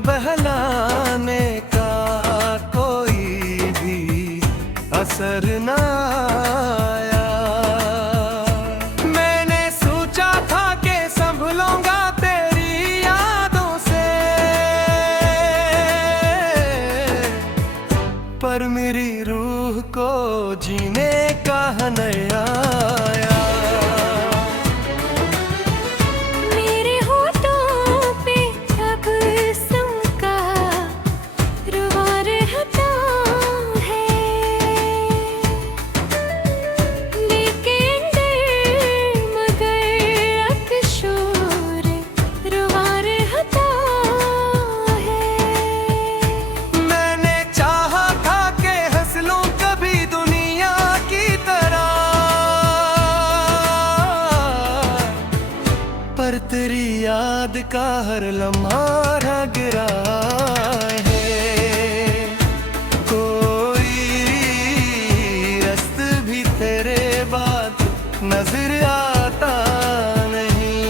बहलाने का कोई भी असर न आया। मैंने सोचा था कि संभलूंगा तेरी यादों से, पर मेरी रूह को जीने का नया आया। पर तेरी याद का हर लम्हा गिरा है। कोई रस्त भी तेरे बाद नजर आता नहीं।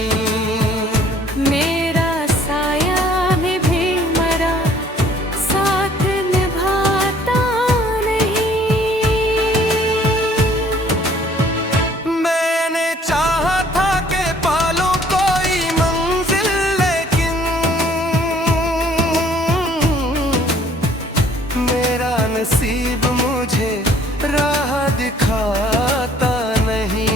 मेरा साया भी मरा साथ निभाता नहीं। मैंने चाहा था कि पालो नसीब मुझे राह दिखाता नहीं।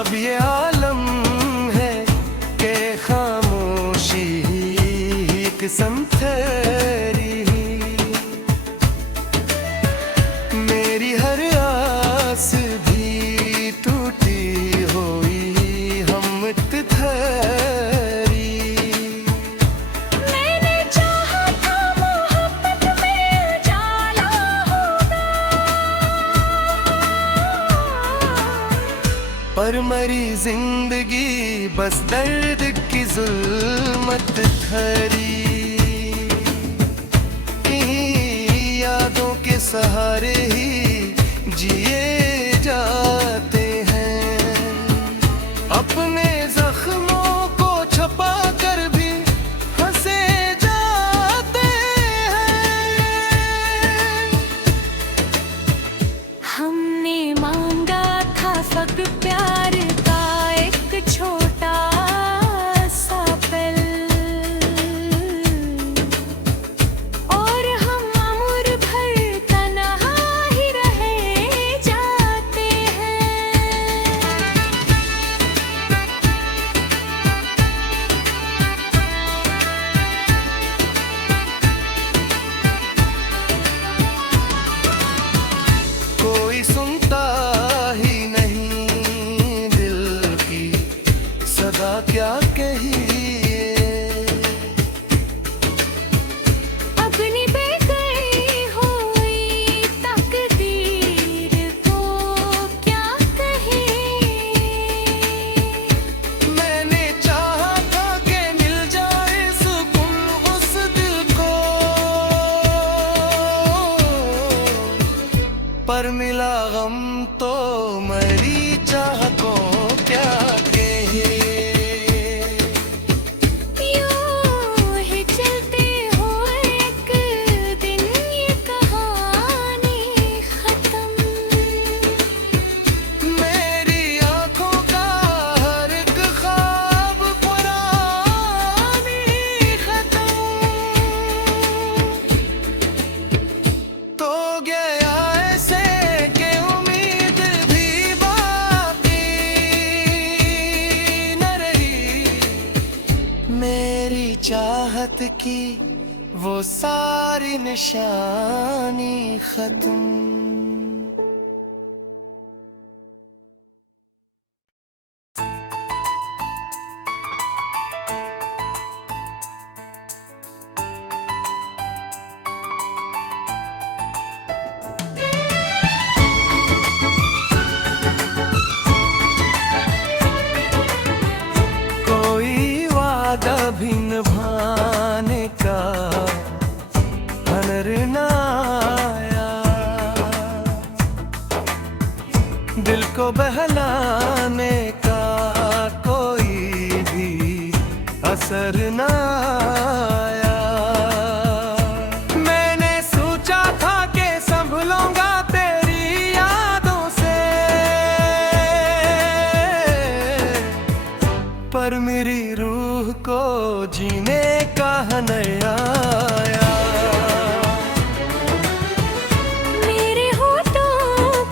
अब ये आलम है कि खामोशी एक संथरी, मेरी हर आस भी टूटी हुई हम थरी। मैंने चाहा था मोहब्बत में उजाला होगा, पर मरी जिंदगी बस दर्द की जुल्मत थरी। यादों के सहारे ही जिए जाते हैं, अपने जख्मों को छुपा कर भी हंसे जाते हैं। हमने मांगा था फक प्यार का एक छोटा सा पल, सुनता ही नहीं दिल की सदा क्या कहिए। अपनी बेगई हुई तकदीर को क्या कहे। मैंने चाहा था कि मिल जाए सुकून उस दिल को, पर मिला गम तो मरी चाह को क्या कहे। यूं ही चलते हो एक दिन ये कहानी खत्म। मेरी आंखों का हर एक ख्वाब पुरानी खत्म। तो गया ऐसे के उम्मीद भी बाकी न रही। मेरी चाहत की वो सारी निशानी खत्म। भी निभाने का हुनर ना को बहलाने का कोई भी असर न आया। मैंने सोचा था कि संभलूंगा तेरी यादों से, पर मेरी रूह को जीने का नया आया। मेरे होठों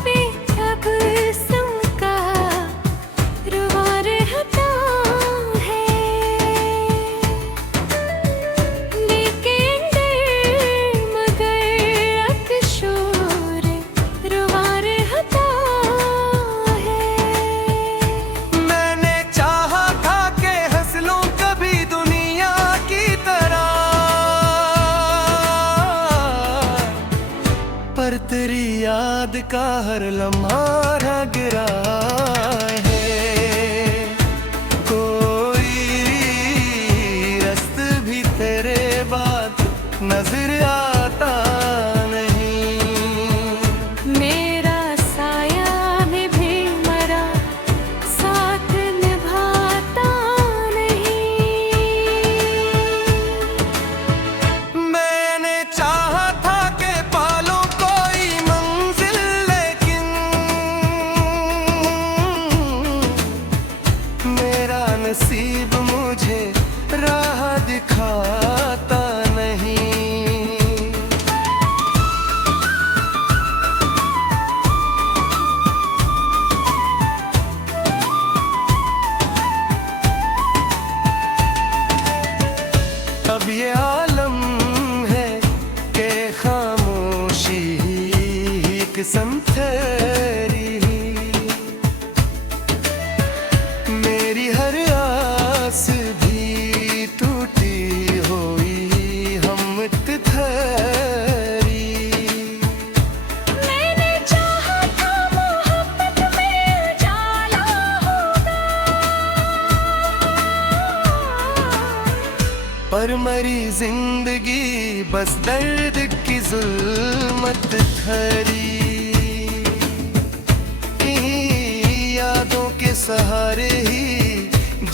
पे तबस्सुम का रुआ रहता है, लेकिन डर मगर अकशोर रुआ रहता है। मैंने चाहा था कि हंस लूं कभी दुनिया की तरह, पर तेरी याद का हर लम्हा रह गिरा है। कोई रास्ता भी तेरे बाद नजर आता नहीं। मेरा साया भी मरा, साथ निभाता नहीं। मैंने चाहा था कि पालूं कोई मंजिल, लेकिन मेरा नसीब मुझे राह दिखाता नहीं। अब ये आलम है कि खामोशी एक संथरी, मेरी हर आस भी टूटी हुई हम थरी। मैंने चाहा था मोहब्बत में उजाला होगा, पर मरी जिंदगी बस दर्द की जुल्मत थरी। इन्हीं यादों के सहारे ही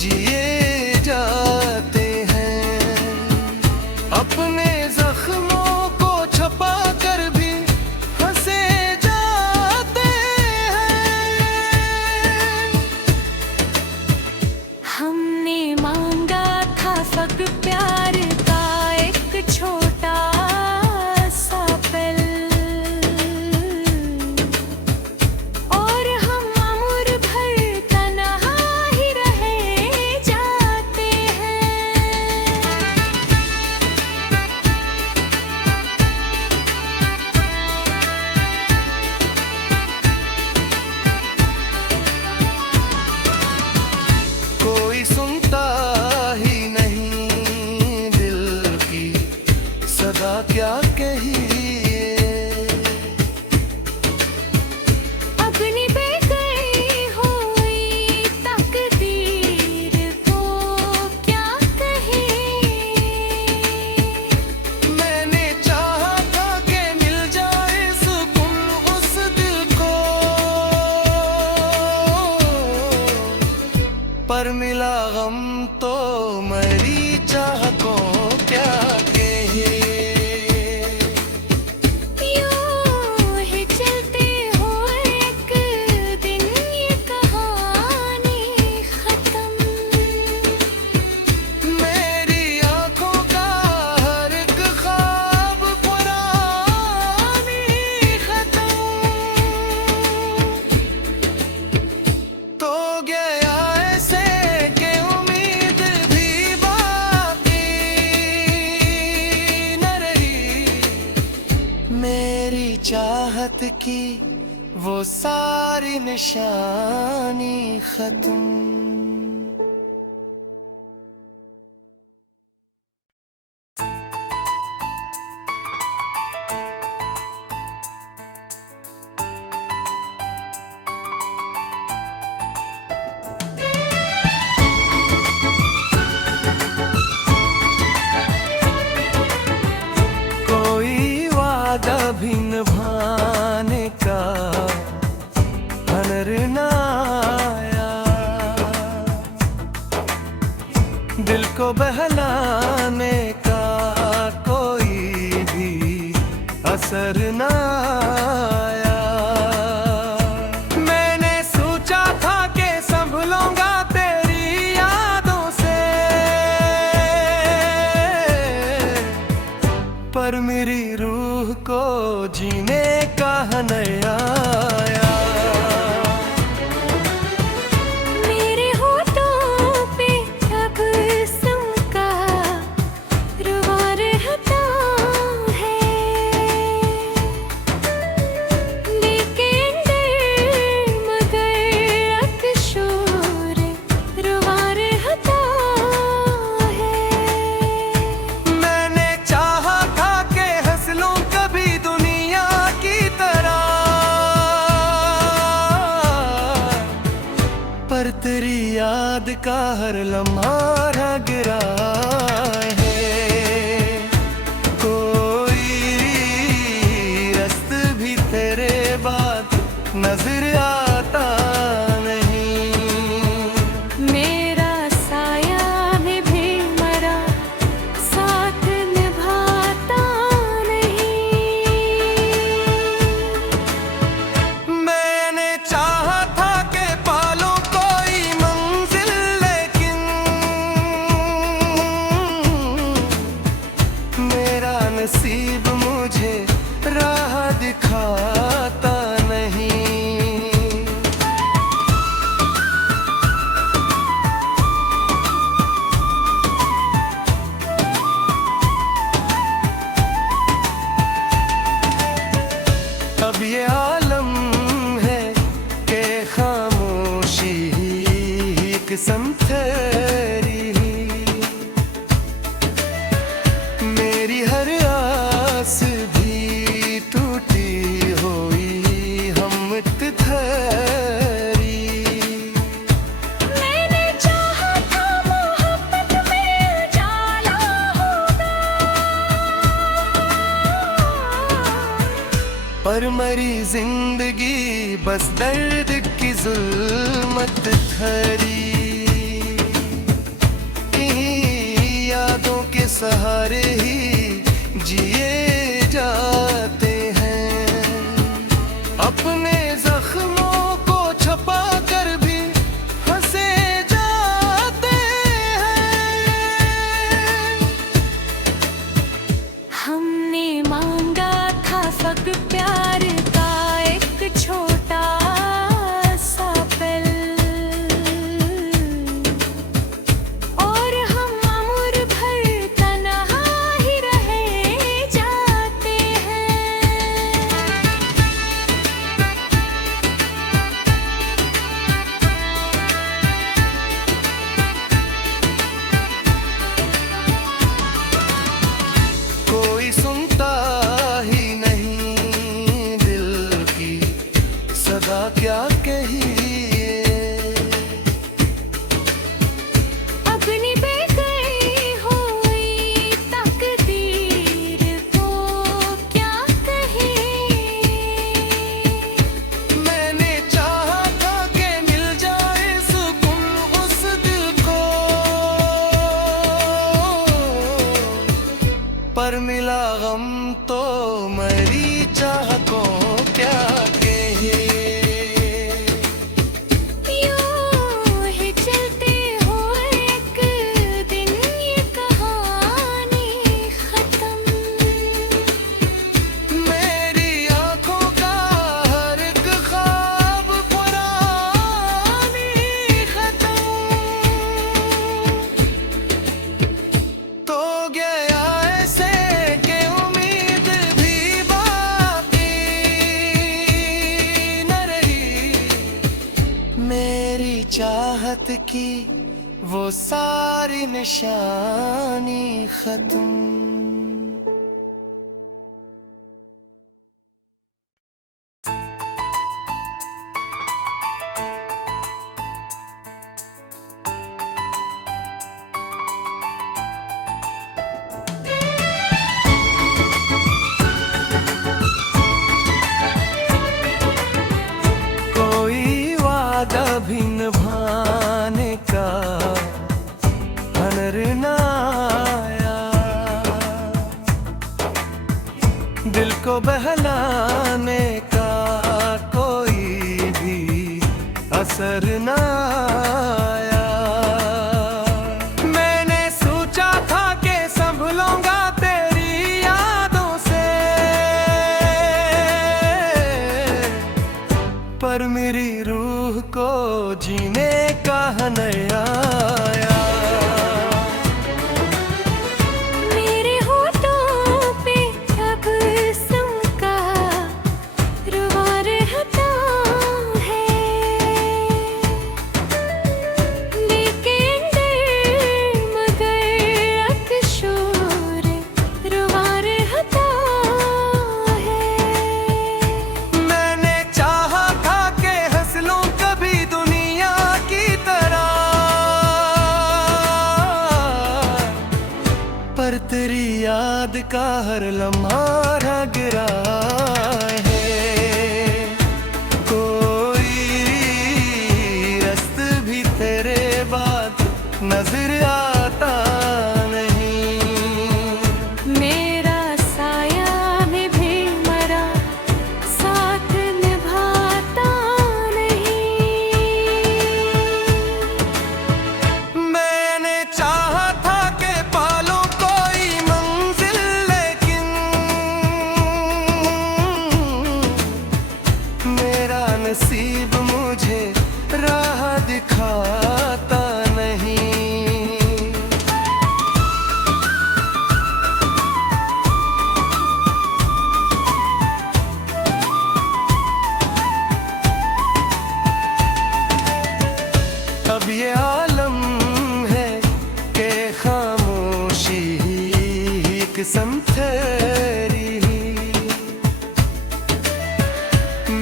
जिए जाते हैं, अपने जख्मों को छुपा कर भी हंसे जाते हैं। हमने मांगा था फक्त प्यार का एक छोटा सा पल, और हम उम्र भर तन्हा ही रह जाते हैं। कोई सुनता ही नहीं दिल की सदा क्या कहिए। अपनी बेगई हुई तकदीर को क्या कहे। मैंने चाहा था कि मिल जाए सुकून उस दिल को, पर मिला गम तो मरी चाह को क्या कहे। यूं ही चलते हुए एक दिन ये कहानी खत्म। मेरी आंखों का हर एक ख्वाब पुरानी खत्म, तो गया ऐसे कि उम्मीद भी बाकी न रही। मेरी चाहत की वो सारी निशानी खत्म। कोई वादा भी निभाने का हुनर ना पर मेरी रूह को जीने का नया आया। मेरे होठों पे अब का रुआ रहता है, लेकिन दिल मगर अकशोर रुआ रहता है। मैंने चाहा था कि हंस लूं कभी दुनिया की तरह, पर तेरी याद का हर लम्हा रह गिरा है। कोई रस्त भी तेरे बाद नजर आता नहीं। मेरा साया भी मरा, साथ निभाता नहीं। मैंने चाहा था कि पालूं कोई मंजिल, लेकिन मेरा नसीब मुझे राह दिखाता नहीं। अब ये आलम है कि खामोशी ही किस्म तेरी। मेरी हर आस भी टूटी हुई हमत थरी। मैंने चाहा था मोहब्बत में उजाला होगा, पर मरी जिंदगी बस दर्द की जुल्मत थरी। इन्हीं यादों के सहारे ही जिए जाते हैं, अपने जख्मों को छपा कर भी हंसे जाते हैं। हमने मांगा था फक प्यार का एक छोटा सा पल, और हम उम्र भर तन्हा ही रह जाते हैं। कोई सुनता ही नहीं दिल की सदा क्या कहिए। अपनी बेगई हुई तकदीर को क्या कहें। मैंने चाहा था कि मिल जाए सुकून उस दिल को, पर मिला गम तो मरी चाह को क्या कहे। यूं ही चलते हो एक दिन ये कहानी खत्म। मेरी आंखों का हर एक ख्वाब पुरानी खत्म। तो गया ऐसे कि उम्मीद भी बाकी न रही। मेरी चाहत की वो सारी निशानी खत्म। कोई वादा भी निभाने का हुनर न आया। पर मेरी रूह को जीने का नया आया। मेरे होठों पे अब सम का रुआ रहता है, लेकिन डर मगर अकशोर रुआ रहता है। मैंने चाहा था कि हंस लूं कभी दुनिया की तरह, पर तेरी याद का हर लम्हा गिरा है। कोई रस्त भी तेरे बाद नजर आता नहीं। मेरा साया भी मरा, साथ निभाता नहीं। मैंने चाहा था कि पालूं कोई मंजिल, लेकिन मेरा नसीब मुझे राह दिखाता नहीं। अब ये आलम है कि खामोशी एक संथरी,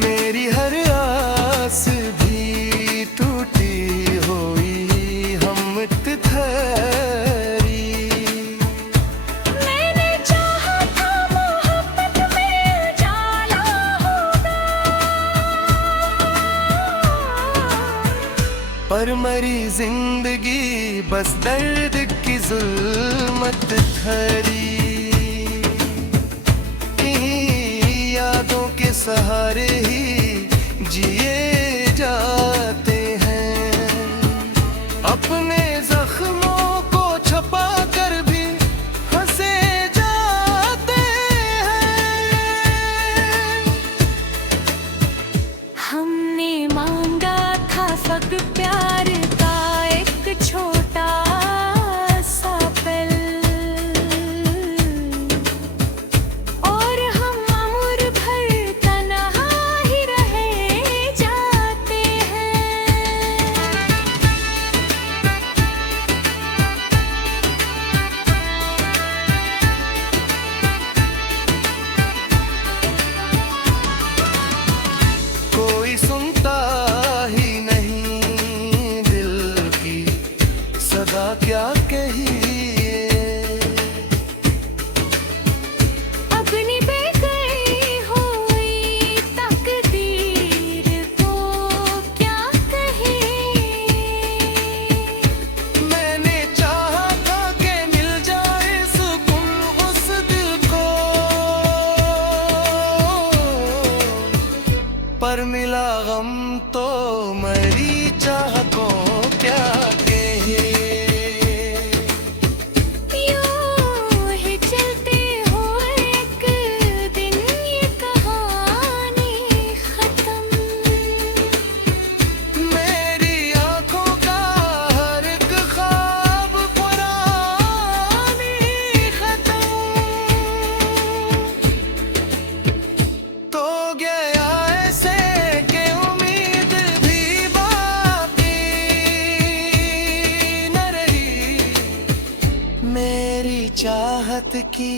मेरी हर आस भी टूटी हुई हम तिथरी। मैंने चाहा था मोहब्बत में उजाला होगा, पर मरी जिंदगी बस दर्द की जुल्मत थरी। इन्हीं यादों के सहारे ही जिए जाते हैं, अपने जख्मों को छपा कर भी हंसे जाते हैं। हमने मांगा था फक प्यार का एक छोटा सा पल, और हम उम्र भर तन्हा ही रह जाते हैं। कोई सुनता ही नहीं दिल की सदा क्या कहिए। अपनी बेगई हुई तकदीर को क्या कहे। मैंने चाहा था कि मिल जाए सुकून उस दिल को, पर मिला गम तो मरी चाह को क्या कहे। यूं ही चलते हो एक दिन ये कहानी खत्म। मेरी आंखों का हर एक ख्वाब पुरानी खत्म, तो गया ऐसे कि उम्मीद भी बाकी न रही। मेरी चाहत की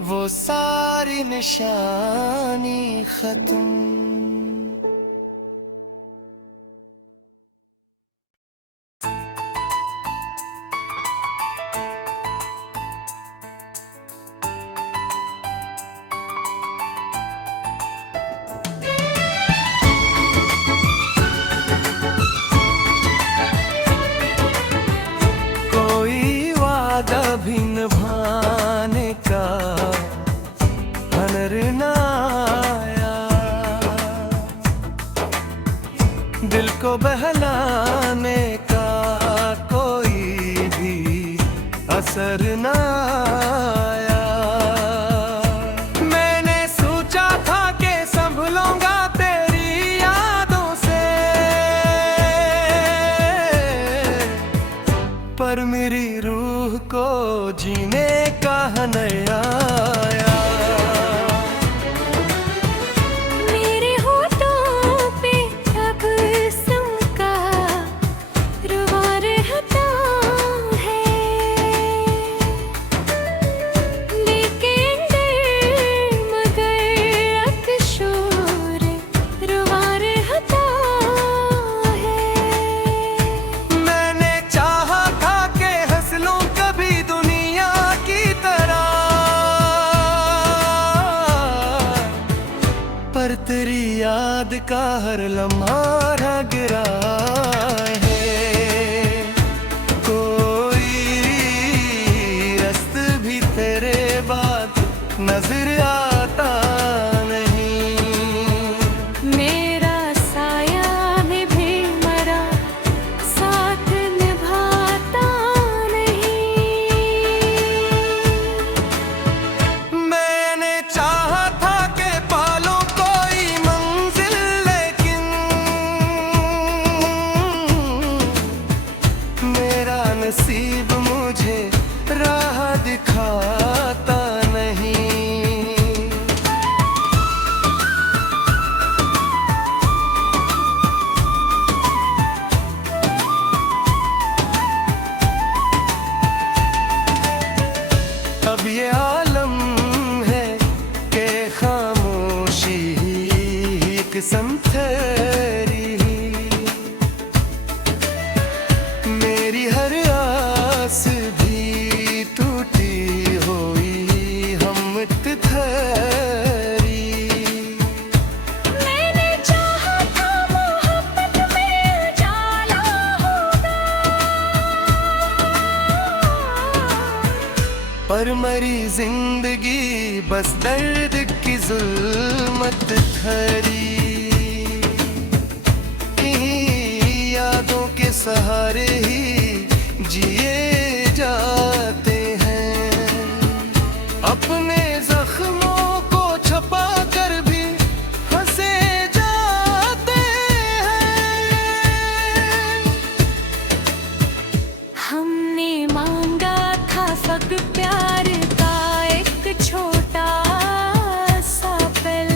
वो सारी निशानी खत्म। कोई वादा भी निभाने का हुनर न आया, दिल को बहलाने का कोई भी असर न आया। मैंने सोचा था कि संभलूंगा तेरी यादों पर तेरी याद का हर लम्हा रग रहा है। कोई रस्त भी तेरे बाद नजर आता नहीं। मेरा साया भी मरा, साथ निभाता नहीं। मैंने चाहा था कि पालो कोई मंजिल, लेकिन मेरा नसीब मुझे राह दिखाता नहीं। अब ये आलम है कि खामोशी एक संथरी, मेरी हर आस भी टूटी हुई हम थरी। मैंने चाहा था मोहब्बत में उजाला होगा, पर मरी जिंदगी बस दर्द की जुल्मत थरी। इन्हीं यादों के सहारे ही जिए जाते हैं, अपने जख्मों को छुपा कर भी हंसे जाते हैं। हमने मांगा था फक प्यार का एक छोटा सा पल,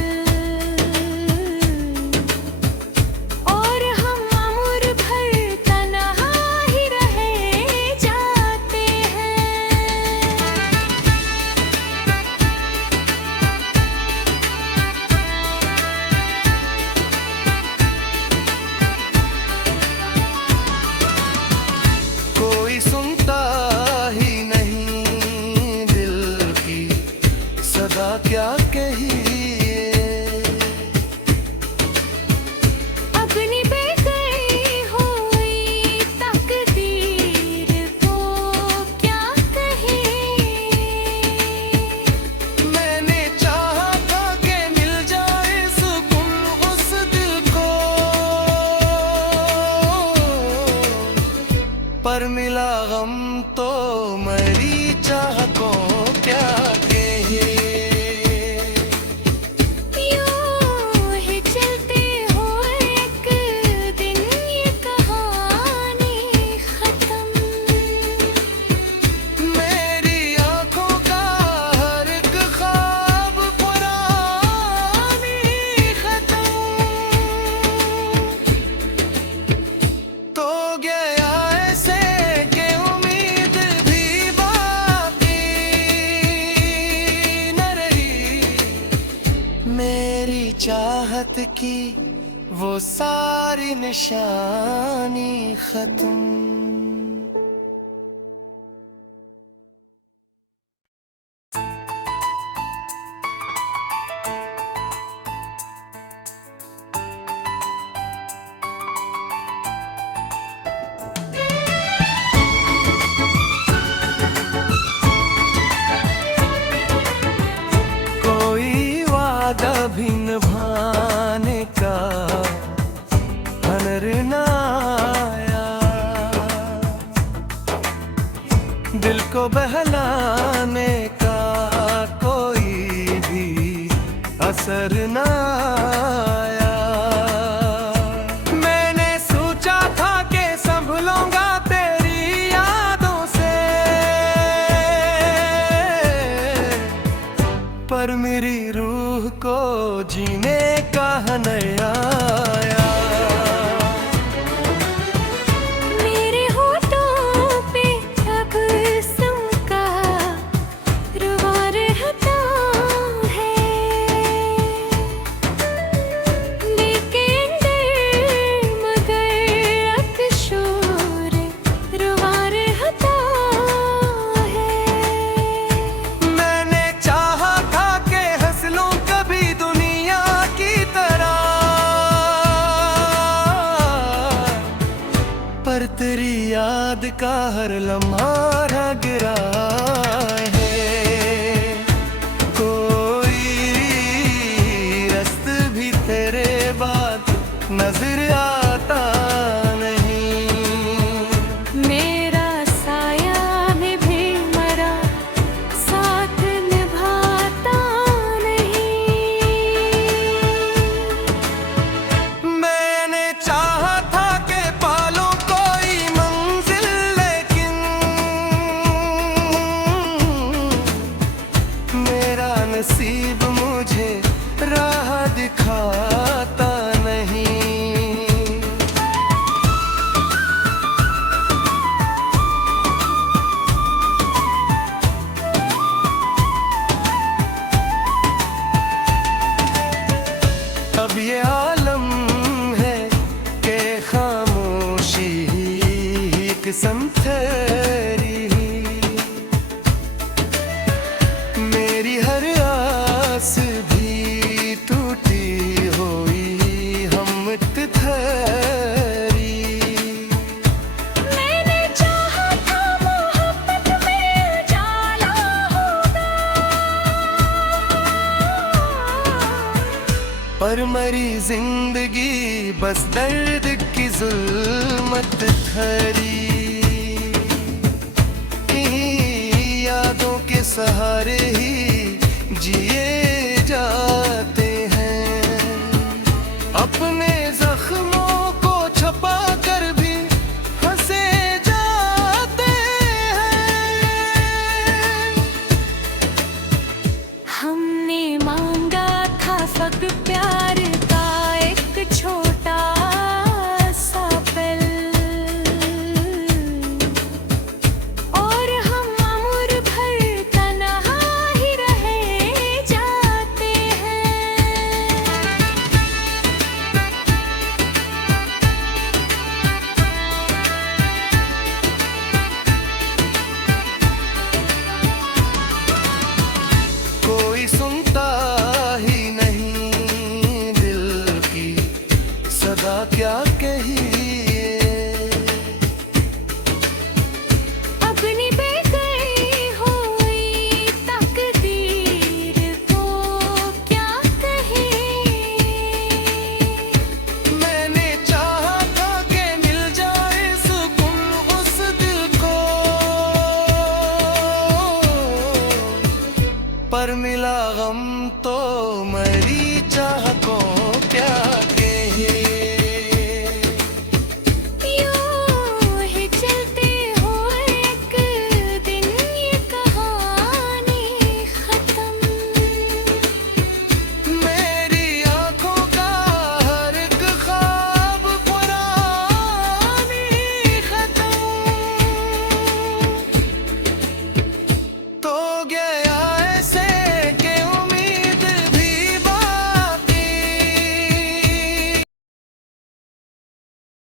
और हम उम्र भर तन्हा ही रह जाते हैं। कोई सुनता ही नहीं दिल की सदा क्या कहिए। अपनी बेगई हुई तकदीर को क्या कहे। मैंने चाहा था कि मिल जाए सुकून उस दिल को, पर मिला गम तो मरी चाह को क्या कहे। यूं ही चलते हुए एक दिन ये कहानी खत्म। मेरी आंखों का हर एक ख्वाब पुरानी खत्म। तो गया ऐसे कि उम्मीद भी बाकी न रही। मेरी चाहत की वो सारी निशानी खत्म। कोई वादा भी निभाने का हुनर न आया, दिल को बहलाने का कोई भी असर न आया। मैंने सोचा था कि संभलूंगा तेरी यादों से, पर मेरी रूह को जीने का नया आया। मेरे होठों पे अब का रुआ रहता है, लेकिन दिल मगर अकशोर रुआ रहता है। मैंने चाहा था कि हंस लूं कभी दुनिया की याद का हर लम्हा रह गिरा है। कोई रस्त भी तेरे बात नजर आता नहीं। मेरा साया भी मरा, साथ निभाता नहीं। मैंने चाहा था कि पालूं कोई मंजिल, लेकिन मेरा नसीब मुझे राह दिखाता नहीं। अब ये आलम है कि खामोशी ही एक संथरी। मेरी हर आस भी टूटी हुई हमत थरी। मैंने चाहा था मोहब्बत में उजाला होगा, पर मरी जिंदगी बस दर्द की जुल्मत थरी। इन्हीं यादों के सहारे ही जिए जाते हैं। अब